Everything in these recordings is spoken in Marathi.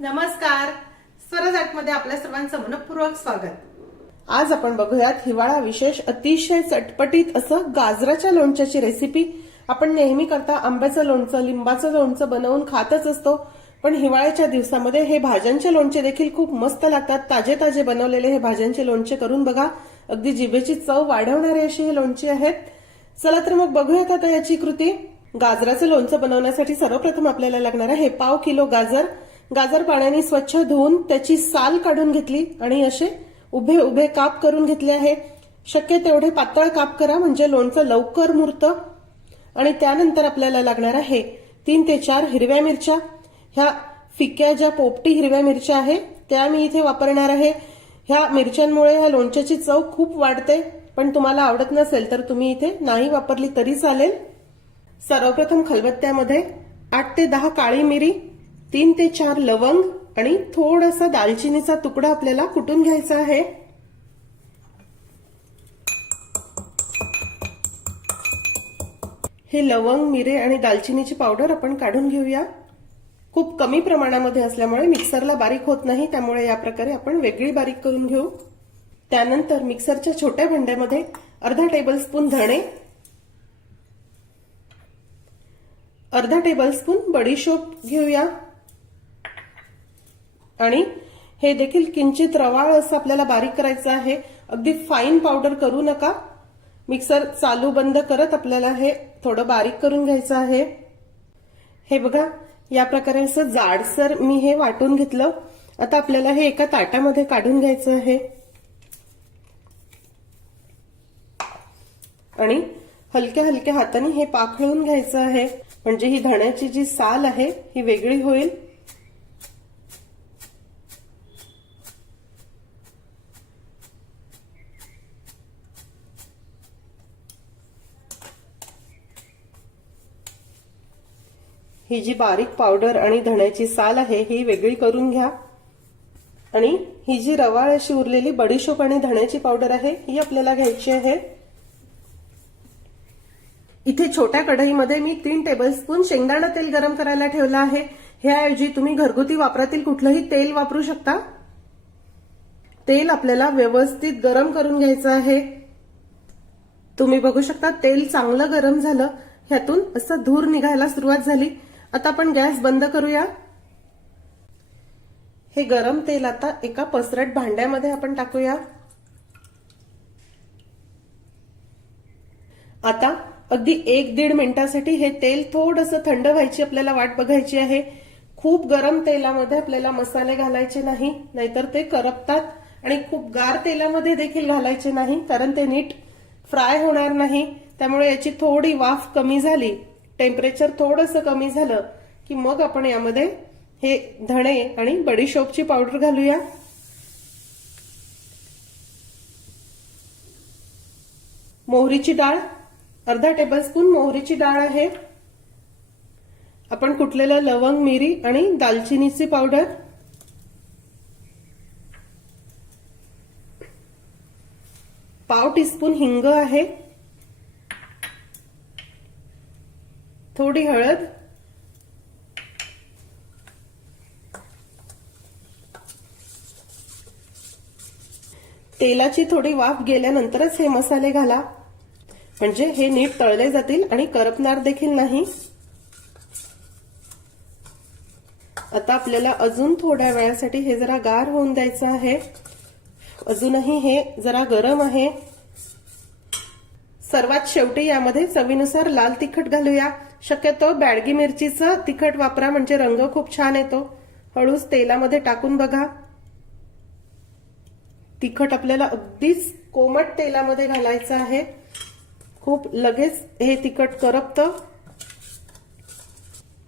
नमस्कार. स्वरजाटमध्ये आपल्या सर्वांचं मनपूर्वक स्वागत. आज आपण बघूयात हिवाळा विशेष अतिशय चटपटीत असं गाजराच्या लोणच्याची रेसिपी आपण नेहमी करता आंब्याचं लोणचं लिंबाचं लोणचं बनवून खातच असतो. पण हिवाळ्याच्या दिवसामध्ये हे भाज्यांचे लोणचे देखील खूप मस्त लागतात. ताजे ताजे बनवलेले हे भाज्यांचे लोणचे करून बघा. अगदी जिभेची चव वाढवणारे अशी हे लोणचे आहेत. चला तर मग बघूयात आता याची कृती. गाजराचं लोणचं बनवण्यासाठी सर्वप्रथम आपल्याला लागणार आहे पाव किलो गाजर. गाजर पाण्याने स्वच्छ धुवून त्याची साल काढून घेतली आणि असे उभे उभे काप करून घेतले आहे. शक्य तेवढे पातळ काप करा म्हणजे लोणचं लवकर मुरतं. आणि त्यानंतर आपल्याला लागणार आहे तीन ते चार हिरव्या मिरच्या. ह्या फिक्या ज्या पोपटी हिरव्या मिरच्या आहे त्या मी इथे वापरणार आहे. ह्या मिरच्यांमुळे ह्या लोणच्याची चव खूप वाढते. पण तुम्हाला आवडत नसेल तर तुम्ही इथे नाही वापरली तरी चालेल. सर्वप्रथम खलबत्त्यामध्ये आठ ते दहा काळी मिरी तीन ते चार लवंग आणि थोडासा दालचिनीचा तुकडा आपल्याला कुटून घ्यायचा आहे? हे लवंग मिरे आणि दालचिनीची पावडर आपण काढून घेऊया. खूप कमी प्रमाणामध्ये असल्यामुळे मिक्सरला बारीक होत नाही त्यामुळे या प्रकारे आपण वेगळी बारीक करून घेऊ. त्यानंतर मिक्सरच्या छोट्या भांड्यामध्ये अर्धा टेबलस्पून धणे अर्धा टेबलस्पून बडीशोप घेऊया. आणि हे देखील किंचित रवाळ असं आपल्याला बारीक करायचं आहे. अगदी फाईन पावडर करू नका. मिक्सर चालू बंद करत आपल्याला हे थोडं बारीक करून घ्यायचं आहे. हे बघा या प्रकारे असं जाडसर मी हे वाटून घेतलं. आता आपल्याला हे एका ताटामध्ये काढून घ्यायचं आहे. आणि हलक्या हलक्या हाताने हे पाखळून घ्यायचं आहे. म्हणजे ही धण्याची जी साल आहे ही वेगळी होईल. ही जी बारीक पावडर आणि धण्याची साल आहे ही वेगळी करून घ्या. आणि ही जी रवाळ अशी उरलेली बडीशोप आणि धण्याची पावडर आहे ही आपल्याला घ्यायची आहे. इथे छोट्या कढईमध्ये मी तीन टेबलस्पून शेंगदाणा तेल गरम करायला ठेवलं आहे. ह्याऐवजी तुम्ही घरगुती वापरातील कुठलंही तेल वापरू शकता. तेल आपल्याला व्यवस्थित गरम करून घ्यायचं आहे. तुम्ही बघू शकता तेल चांगलं गरम झालं. ह्यातून असं धूर निघायला सुरुवात झाली. आता आपण गॅस बंद करूया. हे गरम तेल आता एका पसरट भांड्यामध्ये आपण टाकूया. आता अगदी एक दीड मिनिटासाठी हे तेल थोडंसं थंड व्हायची आपल्याला वाट बघायची आहे. खूप गरम तेलामध्ये आपल्याला मसाले घालायचे नाही नाहीतर ते करपतात. आणि खूप गार तेलामध्ये देखील घालायचे नाही कारण ते नीट फ्राय होणार नाही. त्यामुळे याची थोडी वाफ कमी झाली. टेम्परेचर थोडंसं कमी झालं की मग आपण यामध्ये हे धणे आणि बडीशोपची पावडर घालूया. मोहरीची डाळ अर्धा टेबलस्पून मोहरीची डाळ आहे. आपण कुटलेलं लवंग मिरी आणि दालचिनीची पावडर. पाव टीस्पून हिंग आहे. थोडी हळद. तेलाची थोडी वाफ गेल्यानंतरच हे मसाले घाला. म्हणजे हे नीट तळले जातील आणि करपणार देखील नाही. आता आपल्याला अजून थोड्या वेळासाठी हे जरा गार होऊन द्यायचं आहे. अजूनही हे जरा गरम आहे. सर्वात शेवटी यामध्ये चवीनुसार लाल तिखट घालूया. शक्यतो बॅडगी मिरचीचं तिखट वापरा म्हणजे रंग खूप छान येतो. हळूच तेलामध्ये टाकून बघा. तिखट आपल्याला अगदीच कोमट तेलामध्ये घालायचं आहे. खूप लगेच हे तिखट करपतं.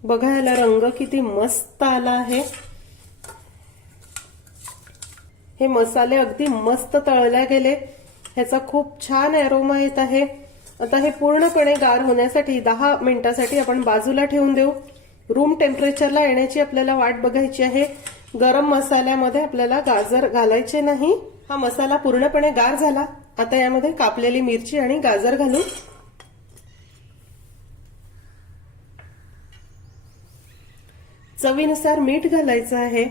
बघा याला रंग किती मस्त आला आहे. हे मसाले अगदी मस्त तळल्या गेले. ह्याचा खूप छान अरोमा येत आहे. आता हे पूर्णपणे गार होण्यासाठी दहा मिनिटासाठी आपण बाजूला ठेवून देऊ. रूम टेम्परेचरला येण्याची आपल्याला वाट बघायची आहे. गरम मसाल्यामध्ये आपल्याला गाजर घालायचे नाही. हा मसाला पूर्णपणे गार झाला. आता यामध्ये कापलेली मिरची आणि गाजर घालू. चवीनुसार मीठ घालायचं आहे.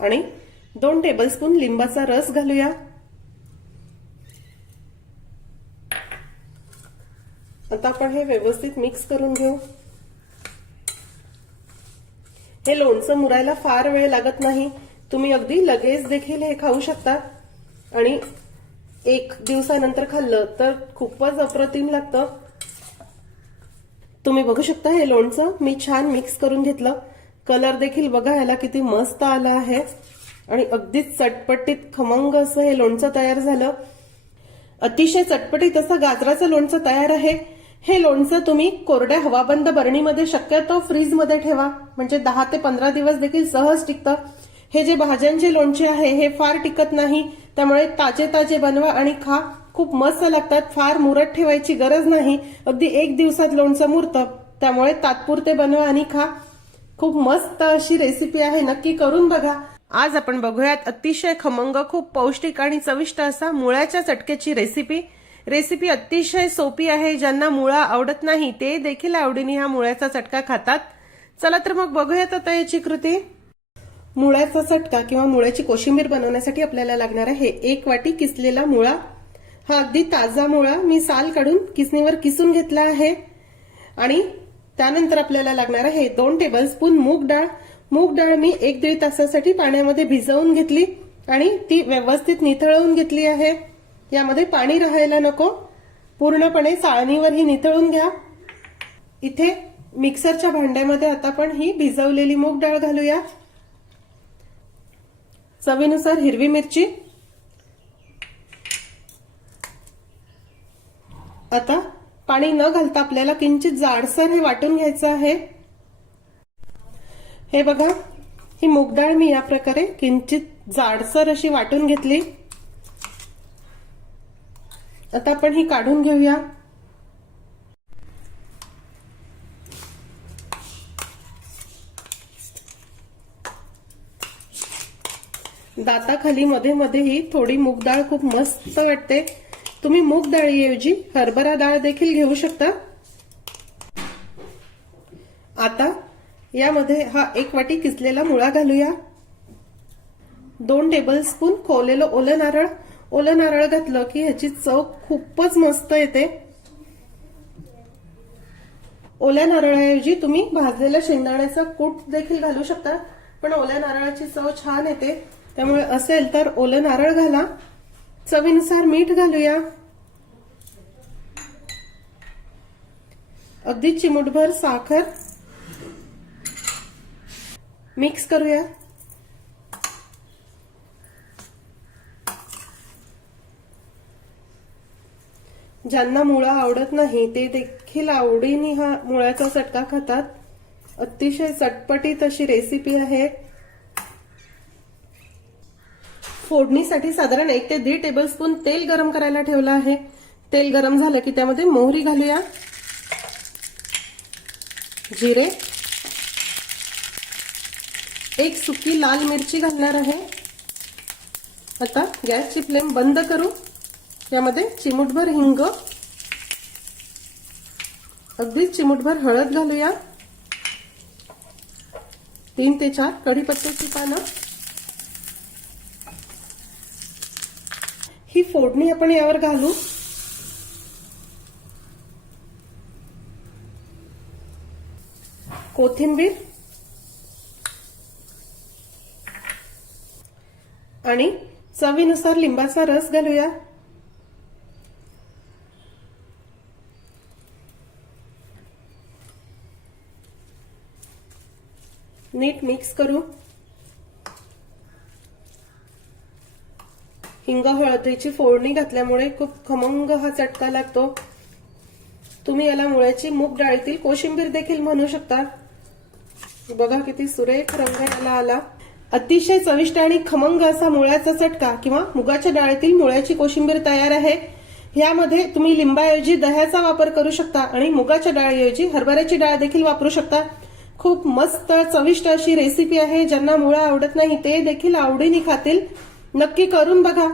आणि दोन टेबलस्पून लिंबाचा रस घालूया. आता आपण हे व्यवस्थित मिक्स करून घेऊ. हे लोणचं मुरायला फार वेळ लागत नाही. तुम्ही अगदी लगेच देखील हे खाऊ शकता. आणि एक दिवसानंतर खाल्लं तर खूपच अप्रतिम लागतं. तुम्ही बघू शकता हे लोणचं मी छान मिक्स करून घेतलं. कलर देखील बघा ह्याला किती मस्त आला आहे. आणि अगदीच चटपटीत खमंग असं हे लोणचं तयार झालं. अतिशय चटपटीत असं गाजराचं लोणचं तयार आहे. हे लोणचं तुम्ही कोरड्या हवाबंद बरणीमध्ये शक्यतो फ्रीजमध्ये ठेवा. म्हणजे दहा ते पंधरा दिवस देखील सहज टिकतं. हे जे भाज्यांचे लोणचे आहे हे फार टिकत नाही. त्यामुळे ताजे ताजे बनवा आणि खा. खूप मस्त लागतात. फार मुरत ठेवायची गरज नाही. अगदी एक दिवसात लोणचं मुरतं. त्यामुळे तात्पुरते बनवा आणि खा. खूप मस्त अशी रेसिपी आहे. नक्की करून बघा. आज आपण बघूयात अतिशय खमंग खूप पौष्टिक आणि चविष्ट असा मुळ्याच्या चटक्याची रेसिपी रेसिपी अतिशय सोपी आहे ज्यांना मुळा आवडत नाही ते देखील आवडीने हा मुळ्याचा चटका खातात. चला तर मग बघूयात आता याची कृती. मुळ्याचा चटका किंवा मुळ्याची कोशिंबीर बनवण्यासाठी आपल्याला लागणार आहे एक वाटी किसलेला मुळा. हा अगदी ताजा मुळा मी साल काढून किसणीवर किसून घेतला आहे. आणि त्यानंतर आपल्याला लागणार आहे दोन टेबलस्पून मूग डाळ. मूग डाळ मी एक दीड तासासाठी पाण्यामध्ये भिजवून घेतली आणि ती व्यवस्थित निथळवून घेतली आहे. यामध्ये पाणी राहायला नको. पूर्णपणे चाळणीवर ही निथळून घ्या. इथे मिक्सरच्या भांड्यामध्ये आता आपण ही भिजवलेली मूग डाळ घालूया. चवीनुसार हिरवी मिरची. आता पाणी न घालता आपल्याला किंचित जाडसर हे वाटून घ्यायचं आहे. हे बघा ही मूग डाळ मी या प्रकारे किंचित जाडसर अशी वाटून घेतली. आता आपण ही काढून घेऊया. दाताखाली मध्ये मध्ये ही थोडी मूग डाळ खूप मस्त वाटते. तुम्ही मूग डाळीऐवजी हरभरा डाळ देखील घेऊ शकता. आता यामध्ये हा एक वाटी किसलेला मुळा घालूया. दोन टेबलस्पून खोवलेलं ओलं नारळ. ओलं नारळ घातलं की ह्याची चव खूपच मस्त येते. ओल्या नारळाऐवजी तुम्ही भाजलेल्या शेंगदाण्याचा कूट देखील घालू शकता पण ओल्या नारळाची चव छान येते. त्यामुळे असेल तर ओलं नारळ घाला. चवीनुसार मीठ घालूया. अगदी चिमुटभर साखर. मिक्स करूया. ज्यांना मुळा आवडत नाही ते देखील आवडीने हा मुळ्याचा चटका खातात. अतिशय चटपटीत अशी रेसिपी आहे. फोडणीसाठी साधारण एक ते दीड टेबलस्पून तेल गरम करायला ठेवलं आहे. तेल गरम झालं की त्यामध्ये मोहरी घालूया. जिरे. एक सुकी लाल मिरची घालणार आहे. आता गॅसची फ्लेम बंद करू. यामध्ये चिमूटभर हिंग. अगदी चिमूटभर हळद घालूया. तीन ते चार कढीपत्त्याची पानं. ही फोडणी आपण यावर घालू. कोथिंबीर आणि चवीनुसार लिंबाचा रस घालूया. नीट मिक्स करू. हिंग हळदीची फोडणी घातल्यामुळे खूप खमंग हा चटका लागतो. तुम्ही याला मुळ्याची मूग डाळीतील कोशिंबीर देखील म्हणू शकता. बघा किती सुरेख रंग याला आला. अतिशय चविष्ट आणि खमंग असा मुळ्याचा चटका किंवा मुगाच्या डाळीतील मुळ्याची कोशिंबीर तयार आहे. यामध्ये तुम्ही लिंबाऐवजी दह्याचा वापर करू शकता आणि मुगाच्या डाळीऐवजी हरभऱ्याची डाळ देखील वापरू शकता. खूप मस्त चविष्ट अशी रेसिपी आहे. ज्यांना मुळा आवडत नाही ते देखील आवडीने खातील. नक्की करून बघा.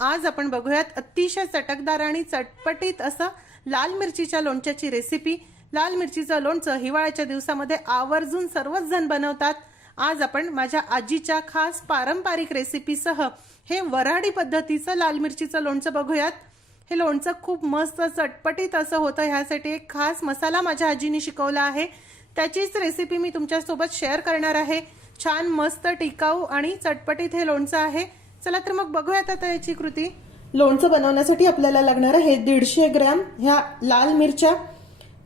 आज आपण बघूयात अतिशय चटकदार आणि चटपटीत असं लाल मिरचीच्या लोणच्याची रेसिपी लाल मिरचीचं लोणचं हिवाळ्याच्या दिवसामध्ये आवर्जून सर्वच जण बनवतात. आज आपण माझ्या आजीच्या खास पारंपरिक रेसिपीसह हे वऱ्हाडी पद्धतीचं लाल मिरचीचं लोणचं बघूयात. हे लोणचं खूप मस्त चटपटीत असं होतं. ह्यासाठी एक खास मसाला माझ्या आजीने शिकवला आहे. त्याचीच रेसिपी मी तुमच्यासोबत शेअर करणार आहे. छान मस्त टिकाऊ आणि चटपटीत हे लोणचं आहे. चला तर मग बघूयात आता याची कृती. लोणचं बनवण्यासाठी आपल्याला लागणार आहे दीडशे ग्रॅम ह्या लाल मिरच्या.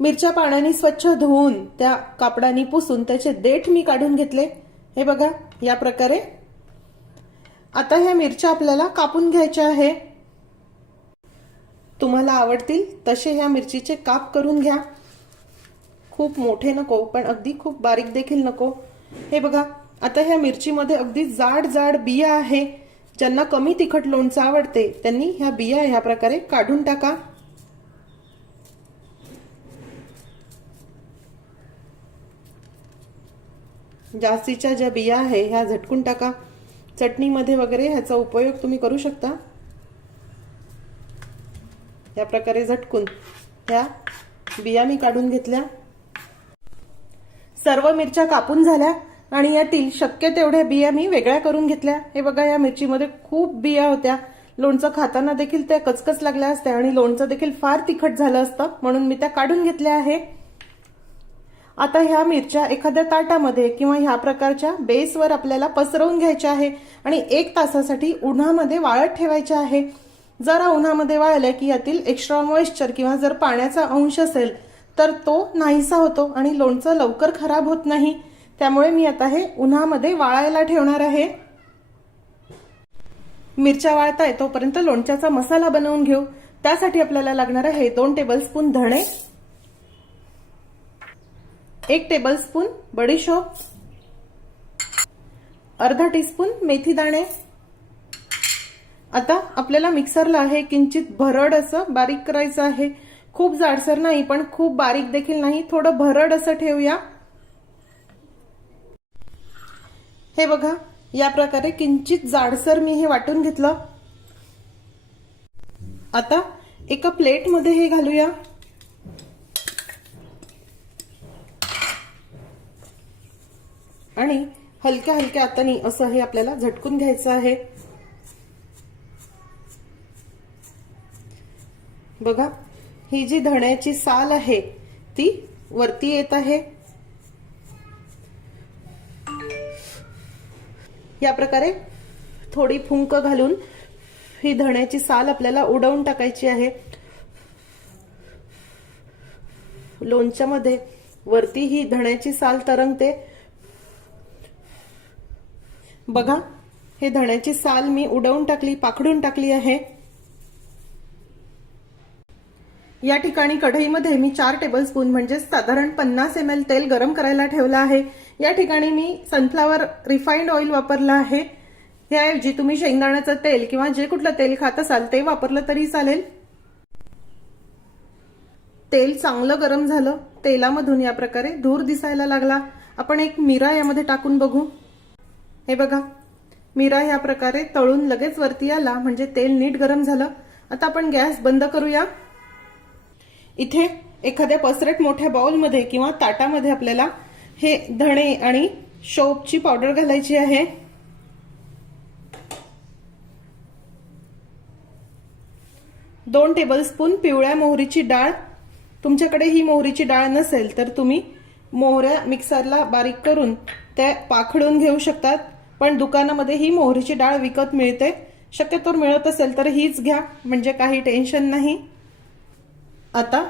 मिरच्या पाण्याने स्वच्छ धुवून त्या कापडाने पुसून त्याचे देठ मी काढून घेतले. हे बघा या प्रकारे. आता ह्या मिरच्या आपल्याला कापून घ्यायच्या आहे. तुम्हाला आवडतील तसे ह्या मिरचीचे काप करून घ्या. खूप मोठे नको पण अगदी खूप बारीक देखील नको. हे बघा आता ह्या मिरचीमध्ये अगदी जाड जाड बिया आहे. ज्यांना कमी तिखट लोणचं आवडते त्यांनी ह्या बिया ह्या प्रकारे काढून टाका. जास्तीच्या ज्या बिया आहे ह्या झटकून टाका. चटणीमध्ये वगैरे ह्याचा उपयोग तुम्ही करू शकता. या प्रकारे झटकून ह्या बिया मी काढून घेतल्या. सर्व मिरच्या कापून झाल्या आणि यातील शक्य तेवढ्या बिया मी वेगळ्या करून घेतल्या. हे बघा या मिरचीमध्ये खूप बिया होत्या. लोणचं खाताना देखील त्या कचकच लागल्या असत्या आणि लोणचं देखील फार तिखट झालं असतं म्हणून मी त्या काढून घेतल्या आहे. आता ह्या मिरच्या एखाद्या ताटामध्ये किंवा ह्या प्रकारच्या बेसवर आपल्याला पसरवून घ्यायच्या आहे आणि एक तासासाठी उन्हामध्ये वाळत ठेवायचे आहे. जरा उन्हामध्ये वाळल्या की यातील एक्स्ट्रा मॉइश्चर किंवा जर पाण्याचा अंश असेल तर तो नाहीसा होतो आणि लोणचं लवकर खराब होत नाही. त्यामुळे मी आता हे उन्हामध्ये वाळायला ठेवणार आहे. मिरच्या वाळताय तोपर्यंत लोणच्याचा मसाला बनवून घेऊ. त्यासाठी आपल्याला लागणार आहे दोन टेबलस्पून धणे एक टेबलस्पून बडीशोप अर्धा टीस्पून मेथी दाणे. आता आपल्याला मिक्सरला आहे किंचित भरड असं बारीक करायचं आहे. खूप जाडसर नाही पण खूप बारीक देखील नाही. थोडं भरड असं ठेवूया. हे बघा या प्रकारे किंचित जाडसर मी हे वाटून घेतलं. आता एका प्लेटमध्ये हे घालूया. आणि हलक्या हलक्या हाताने असं हे आपल्याला झटकून घ्यायचं आहे. बघा ही जी धण्याची साल आहे ती वरती येत आहे. या प्रकारे थोडी फुंक घालून ही धण्याची साल आपल्याला उडवून टाकायची आहे. लोणच्यामध्ये वरती ही धण्याची साल तरंगते. बघा हे धण्याची साल मी उडवून टाकली पाखडून टाकली आहे. या ठिकाणी कढईमध्ये मी चार टेबलस्पून म्हणजे साधारण पन्नास एम एल तेल गरम करायला ठेवलं आहे. या ठिकाणी मी सनफ्लावर रिफाईंड ऑइल वापरलं आहे. त्याऐवजी तुम्ही शेंगदाण्याचं तेल किंवा जे कुठलं तेल खात असाल ते वापरलं तरी चालेल. तेल चांगलं गरम झालं. तेलामधून या प्रकारे धूर दिसायला लागला. आपण एक मिरा यामध्ये टाकून बघू. हे बघा. मिरा या प्रकारे तळून लगेच वरती आला म्हणजे तेल नीट गरम झालं. आता आपण गॅस बंद करूया. इथे एखाद्या पसरट मोठ्या बाउलमध्ये किंवा ताटामध्ये आपल्याला हे धणे आणि शोपची पावडर घालायची आहे. दोन टेबलस्पून पिवळ्या मोहरीची डाळ. तुमच्याकडे ही मोहरीची डाळ नसेल तर तुम्ही मोहऱ्या मिक्सरला बारीक करून त्या पाखडून घेऊ शकतात. पण दुकानामध्ये ही मोहरीची डाळ विकत मिळते. शक्यतो मिळत असेल तर हीच घ्या म्हणजे काही टेन्शन नाही. आता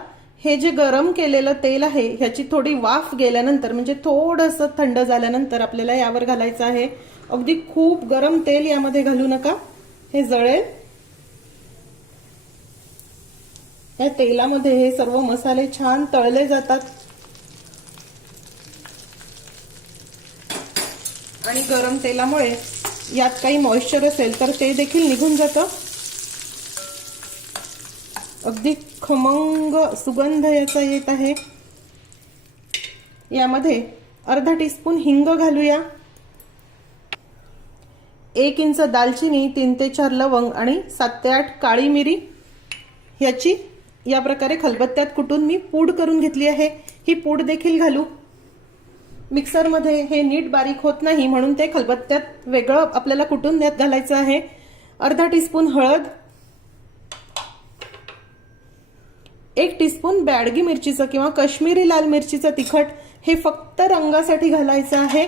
हे जे गरम केलेलं तेल आहे ह्याची थोडी वाफ गेल्यानंतर म्हणजे थोडंसं थंड झाल्यानंतर आपल्याला यावर घालायचं आहे. अगदी खूप गरम तेल यामध्ये घालू नका. हे जळेल. या तेलामध्ये हे सर्व मसाले छान तळले जातात. आणि गरम तेलामुळे यात काही मॉइश्चर असेल तर ते देखील निघून जातं. अगदी खमंग सुगंध याचा येत आहे. यामध्ये अर्धा टीस्पून हिंग घालूया. एक इंच दालचिनी तीन ते चार लवंग आणि सात ते आठ काळी मिरी. ह्याची या प्रकारे खलबत्त्यात कुटून मी पूड करून घेतली आहे. ही पूड देखील घालू. मिक्सरमध्ये हे नीट बारीक होत नाही म्हणून ते खलबत्त्यात वेगळं आपल्याला कुटून त्यात घालायचं आहे. अर्धा टीस्पून हळद एक टीस्पून बॅडगी मिरचीचं किंवा कश्मीरी लाल मिरचीचं तिखट हे फक्त रंगासाठी घालायचं आहे.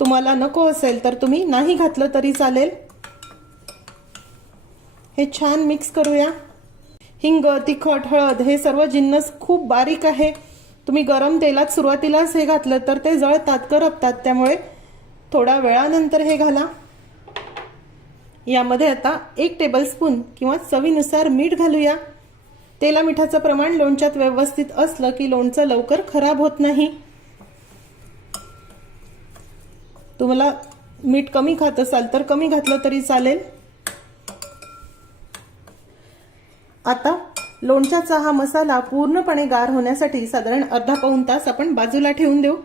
तुम्हाला नको असेल तर तुम्ही नाही घातलं तरी चालेल. हे छान मिक्स करूया. हिंग तिखट हळद हे सर्व जिन्नस खूप बारीक आहे. तुम्ही गरम तेलात सुरुवातीलाच हे घातलं तर ते जळतात करपतात त्यामुळे थोड्या वेळानंतर हे घाला. यामध्ये आता एक टेबलस्पून किंवा चवीनुसार मीठ घालूया. तेला मिठाचं प्रमाण लोणच्यात व्यवस्थित असलं की लोणचं लवकर खराब होत नाही. तुम्हाला मीठ कमी खात असाल तर कमी घातलं तरी चालेल. आता लोणच्याचा हा मसाला पूर्णपणे गार होण्यासाठी साधारण अर्धा पाऊन तास आपण बाजूला ठेवून देऊ.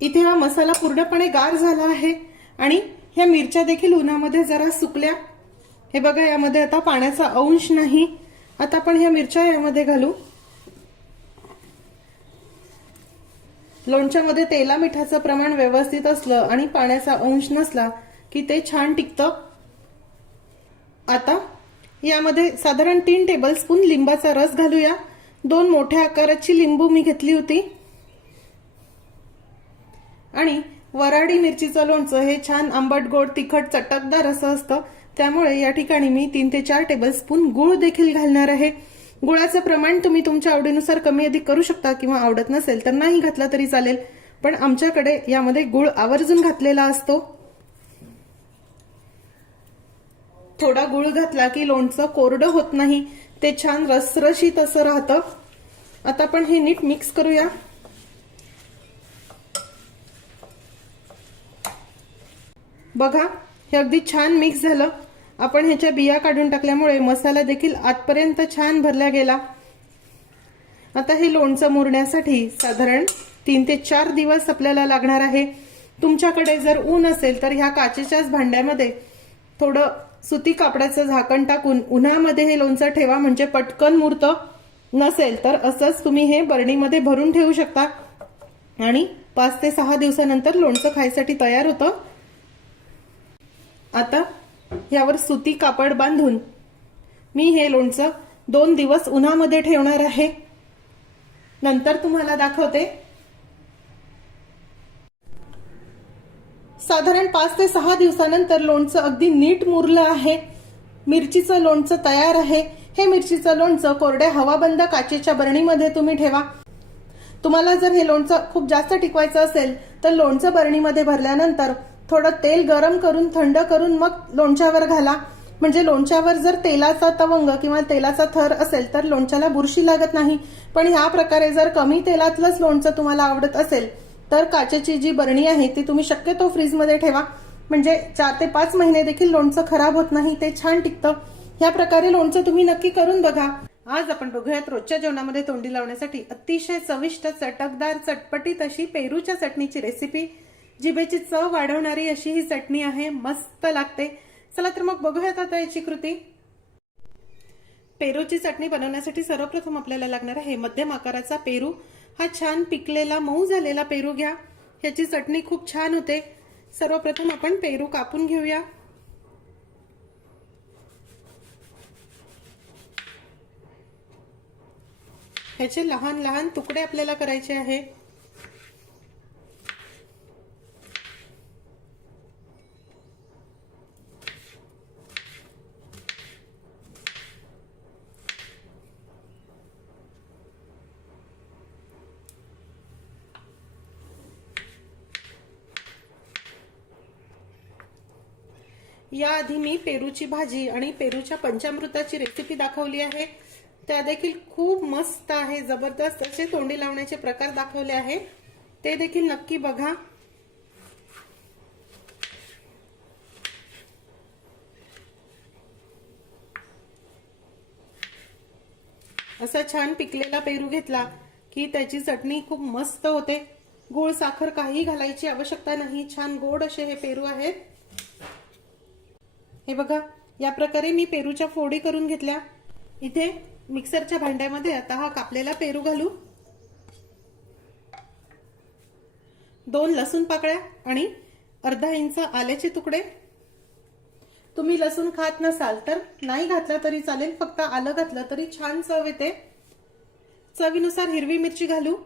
इथे हा मसाला पूर्णपणे गार झाला आहे आणि ह्या मिरच्या देखील उन्हामध्ये जरा सुकल्या. हे बघा यामध्ये आता पाण्याचा अंश नाही. आता आपण ह्या मिरच्या यामध्ये घालू. लोणच्यामध्ये तेला मिठाचं प्रमाण व्यवस्थित असलं आणि पाण्याचा अंश नसला की ते छान टिकतं. आता यामध्ये साधारण तीन टेबलस्पून लिंबाचा रस घालूया. दोन मोठ्या आकाराची लिंबू मी घेतली होती. आणि वराडी मिरचीचं लोणचं हे छान आंबट गोड तिखट चटकदार असं असतं. त्यामुळे या ठिकाणी मी तीन ते चार टेबलस्पून गुळ देखील घालणार आहे. गुळाचं प्रमाण तुम्ही तुमच्या आवडीनुसार कमी अधिक करू शकता किंवा आवडत नसेल तर नाही घातला तरी चालेल. पण आमच्याकडे यामध्ये गुळ आवर्जून घातलेला असतो. थोडा गुळ घातला की लोणचं कोरडं होत नाही. ते छान रसरशीत असं राहतं. आता आपण हे नीट मिक्स करूया. बघा हे अगदी छान मिक्स झालं. आपण ह्याच्या बिया काढून टाकल्यामुळे मसाला देखील आतपर्यंत छान भरला गेला. आता हे लोणचं मुरण्यासाठी साधारण तीन ते चार दिवस आपल्याला लागणार आहे. तुमच्याकडे जर ऊन असेल तर ह्या काचेच्याच भांड्यामध्ये थोडं सुती कापडाचं झाकण टाकून उन्हामध्ये हे लोणचं ठेवा म्हणजे पटकन मुरतं नसेल तर असंच तुम्ही हे बरणीमध्ये भरून ठेवू शकता. आणि पाच ते सहा दिवसानंतर लोणचं खायसाठी तयार होतं. आता यावर सुती कापड बांधून मी हे लोणचं दोन दिवस उन्हामध्ये ठेवणार आहे. नंतर तुम्हाला दाखवते. साधारण पाच ते सहा दिवसानंतर लोणचं अगदी नीट मुरलं आहे. मिरचीचं लोणचं तयार आहे. हे मिरचीचं लोणचं कोरड्या हवाबंद काचेच्या बरणीमध्ये तुम्ही ठेवा. तुम्हाला जर हे लोणचं खूप जास्त टिकवायचं असेल तर लोणचं बरणीमध्ये भरल्यानंतर थोडं तेल गरम करून थंड करून मग लोणच्यावर घाला. म्हणजे लोणच्यावर जर तेलाचा तवंग किंवा तेलाचा थर असेल तर लोणच्याला बुरशी लागत नाही. पण ह्या प्रकारे जर कमी तेलातलंच लोणचं तुम्हाला आवडत असेल तर काचेची जी बरणी आहे ती तुम्ही शक्यतो फ्रीजमध्ये ठेवा. म्हणजे चार ते पाच महिने देखील लोणचं खराब होत नाही ते छान टिकतं. ह्या प्रकारे लोणचं तुम्ही नक्की करून बघा. आज आपण बघूयात रोजच्या जेवणामध्ये तोंडी लावण्यासाठी अतिशय चविष्ट चटकदार चटपटीत अशी पेरूच्या चटणीची रेसिपी जिभेची चव वाढवणारी अशी ही चटणी आहे मस्त लागते. चला तर मग बघूयात आता याची कृती. पेरूची चटणी बनवण्यासाठी सर्वप्रथम आपल्याला लागणार आहे मध्यम आकाराचा पेरू. हा छान पिकलेला मऊ झालेला पेरू घ्या. ह्याची चटणी खूप छान होते. सर्वप्रथम आपण पेरू कापून घेऊया. ह्याचे लहान लहान तुकडे आपल्याला करायचे आहे. याआधी मी पेरूची भाजी आणि पेरूच्या पंचामृताची रेसिपी दाखवली आहे. त्या देखील खूप मस्त आहे जबरदस्त. असे तोंडी लावण्याचे प्रकार दाखवले आहे. ते देखील नक्की बघा. असा छान पिकलेला पेरू घेतला की त्याची चटणी खूप मस्त होते. गोड साखर काही घालायची आवश्यकता नाही. छान गोड असे हे पेरू आहेत. हे बघा या प्रकारे मी पेरूच्या फोडी करून घेतल्या. इथे मिक्सरच्या भांड्यामध्ये आता हा कापलेला पेरू घालू. दोन लसूण पाकळ्या आणि अर्धा इंच आल्याचे तुकडे. तुम्ही लसूण खात नसाल तर नाही घातलं तरी चालेल फक्त आलं घातलं तरी छान चव येते. चवीनुसार हिरवी मिरची घालू.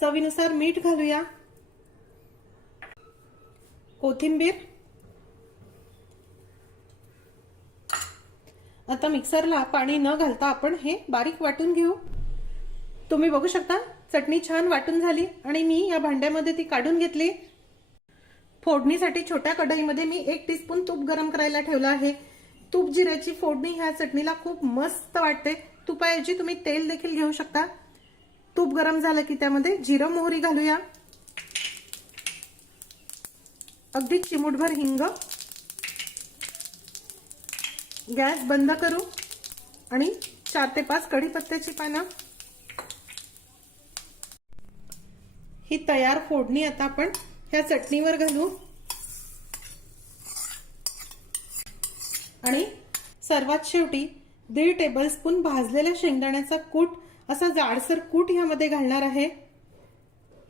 चवीनुसार मीठ घालूया. कोथिंबीर. आता मिक्सरला पाणी न घालता आपण हे बारीक वाटून घेऊ. तुम्ही बघू शकता चटणी छान वाटून झाली आणि मी या भांड्यामध्ये ती काढून घेतली. फोडणीसाठी छोट्या कढईमध्ये मी एक टीस्पून तूप गरम करायला ठेवलं आहे. तूप जिऱ्याची फोडणी ह्या चटणीला खूप मस्त वाटते. तुपाऐवजी तुम्ही तेल देखील घेऊ शकता. तूप गरम झालं की त्यामध्ये जिरं मोहरी घालूया. अगदी चिमूटभर हिंग. गॅस बंद करू. आणि चार ते पाच कढीपत्त्याची पानं. ही तयार फोडणी आता आपण ह्या चटणीवर घालू. आणि सर्वात शेवटी दीड टेबलस्पून भाजलेल्या शेंगदाण्याचा कूट असा जाडसर कूट ह्यामध्ये घालणार आहे.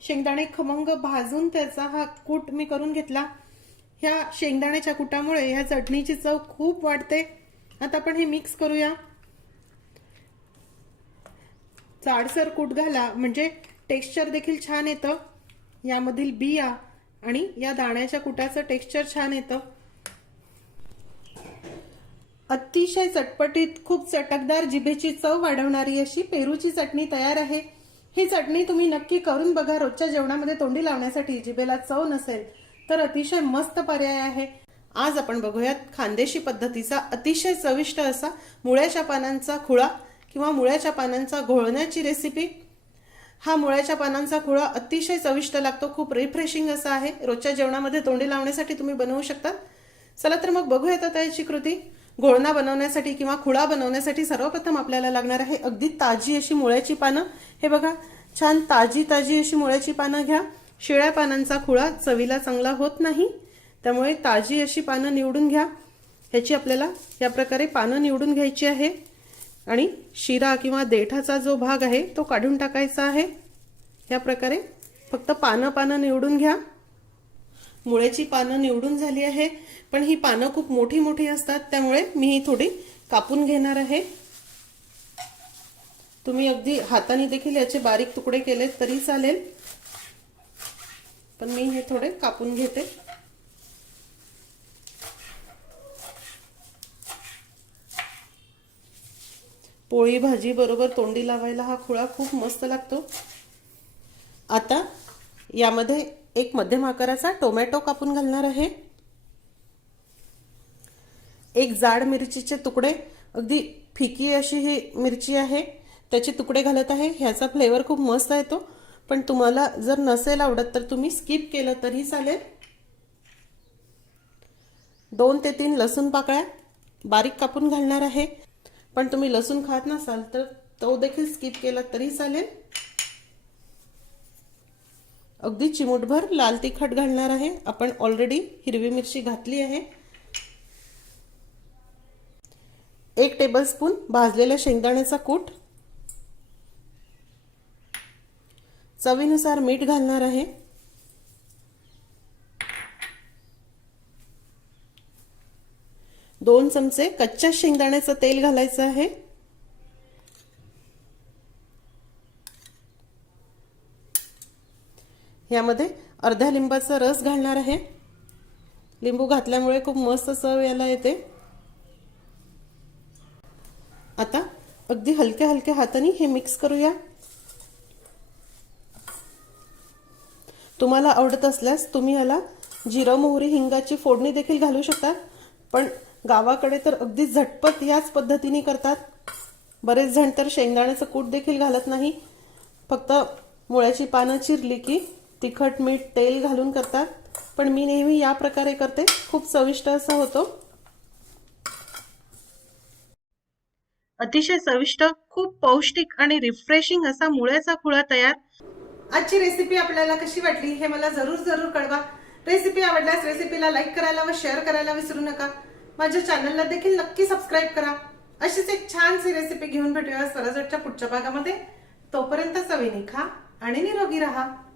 शेंगदाणे खमंग भाजून त्याचा हा कूट मी करून घेतला. ह्या शेंगदाण्याच्या कुटामुळे ह्या चटणीची चव खूप वाढते. आता आपण हे मिक्स करूया. जाडसर कूट घाला म्हणजे टेक्स्चर देखील छान येतं. यामधील बिया आणि या दाण्याच्या कुटाचं टेक्स्चर छान येतं. अतिशय चटपटीत खूप चटकदार जिभेची चव वाढवणारी अशी पेरूची चटणी तयार आहे. ही चटणी तुम्ही नक्की करून बघा. रोजच्या जेवणामध्ये तोंडी लावण्यासाठी जिभेला चव नसेल तर अतिशय मस्त पर्याय आहे. आज आपण बघूयात खानदेशी पद्धतीचा अतिशय चविष्ट असा मुळ्याच्या पानांचा खुळा किंवा मुळ्याच्या पानांचा घोळण्याची रेसिपी हा मुळ्याच्या पानांचा खुळा अतिशय चविष्ट लागतो. खूप रिफ्रेशिंग असा आहे. रोजच्या जेवणामध्ये तोंडी लावण्यासाठी तुम्ही बनवू शकता. चला तर मग बघूयात आता याची कृती. घोळणा बनवण्यासाठी किंवा खुळा बनवण्यासाठी सर्वप्रथम आपल्याला लागणार आहे अगदी ताजी अशी मुळ्याची पानं. हे बघा छान ताजी ताजी अशी मुळ्याची पानं घ्या. शिळ्या पानांचा खुळा चवीला चांगला होत नाही. त्यामुळे ताजी अशी पानं निवडून घ्या. ह्याची आपल्याला या प्रकारे पानं निवडून घ्यायची आहे. आणि शिरा किंवा देठाचा जो भाग आहे तो काढून टाकायचा आहे. या प्रकारे फक्त पानं पानं निवडून घ्या. मुळ्याची पानं निवडून झाली आहे. पण ही पानं खूप मोठी मोठी असतात त्यामुळे मी ही थोडी कापून घेणार आहे. तुम्ही अगदी हाताने देखील याचे बारीक तुकडे केले तरी चालेल. पण मी हे थोडे कापून घेते. पोळी भाजी बरोबर तोंडी लावायला हा खुळा खूप मस्त लागतो. आता यामध्ये एक मध्यम आकाराचा टोमॅटो कापून घालणार आहे. एक जाड मिरचीचे तुकडे अगदी फिकी अशी ही मिरची आहे त्याचे तुकडे घालत आहे. ह्याचा फ्लेवर खूप मस्त येतो पण तुम्हाला जर नसेल आवडत तर तुम्ही स्किप केलं तरी चालेल. दोन ते तीन लसूण पाकळ्या बारीक कापून घालणार आहे. पण तुम्ही लसूण खात नसाल तर तो देखील स्किप केला तरी चालेल. अगदी चिमूटभर लाल तिखट घालणार आहे. आपण ऑलरेडी हिरवी मिरची घातली आहे. एक टेबलस्पून भाजलेल्या शेंगदाण्याचा कूट. चवीनुसार मीठ घालणार आहे. दोन चमचे कच्च्या शेंगदाण्याचं तेल घालायचं आहे. यामध्ये अर्ध्या लिंबाचा रस घालणार आहे. लिंबू घातल्यामुळे खूप मस्त चव याला येते. आता अगदी हलक्या हलक्या हाताने हे मिक्स करूया. तुम्हाला आवडत असल्यास तुम्ही याला जिरं मोहरी हिंगाची फोडणी देखील घालू शकता पण गावाकडे तर अगदी झटपट याच पद्धतीने करतात. बरेच जण तर शेंगदाण्याचं कूट देखील घालत नाही. फक्त मुळ्याची पानं चिरली की तिखट मीठ तेल घालून करतात. पण मी नेहमी या प्रकारे करते. खूप चविष्ट असा होतो. अतिशय चविष्ट खूप पौष्टिक आणि रिफ्रेशिंग असा मुळ्याचा खुळा तयार. आजची रेसिपी आपल्याला कशी वाटली हे मला जरूर जरूर कळवा. रेसिपी आवडल्यास रेसिपीला लाईक करायला व शेअर करायला विसरू नका. माझ्या चॅनलला देखील नक्की सबस्क्राईब करा. अशीच एक छानशी रेसिपी घेऊन भेटूया स्वराजच्या पुढच्या भागामध्ये. तोपर्यंत चवीने खा आणि निरोगी राहा.